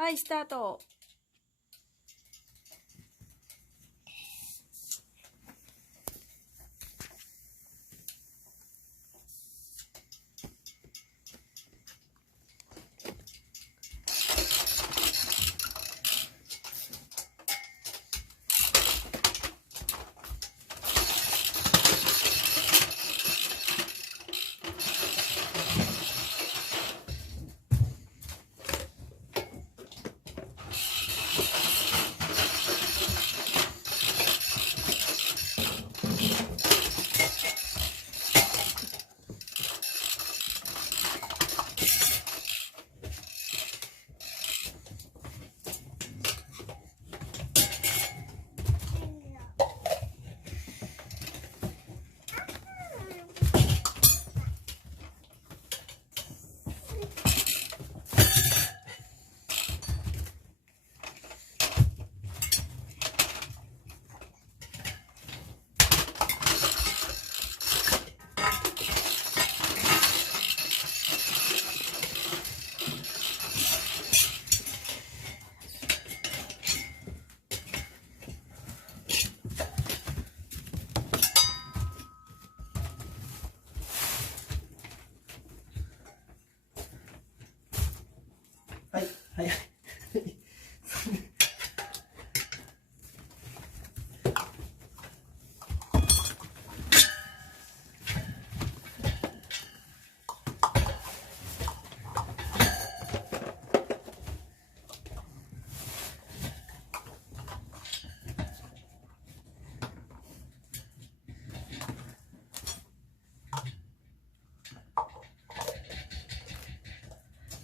はい、スタート。はい、はい。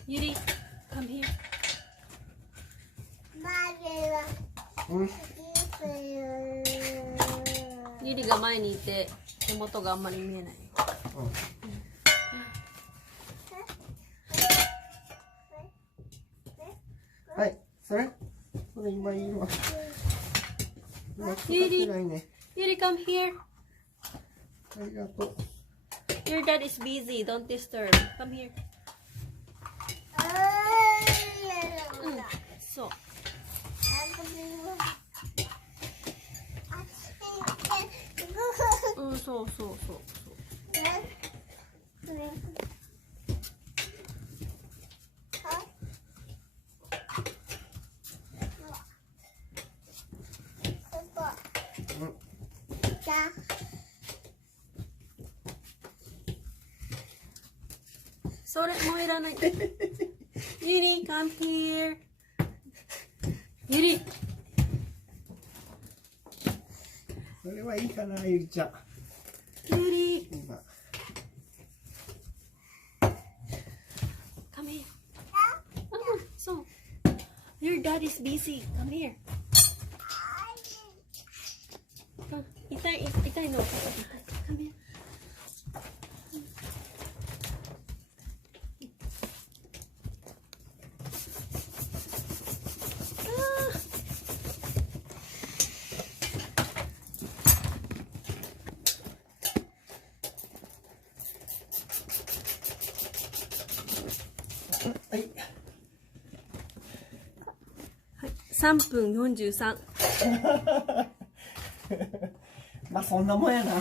ゆり、come here。うん。ゆりが前にいて手元があんまり見えない。はい、それ今いいわ。ゆり、ね、ゆり come here。ありがとう。Your dad is busy, don't disturb. Come here。うん、そう。うん、そうそうそうそう。それもういらない。ゆり、come here。ゆり。それはいいかな、ゆりちゃん。ゆり。今。come here。そう。Your dad is busy. Come here。痛いの。come here。はい。はい、3分43。まあそんなもんやな。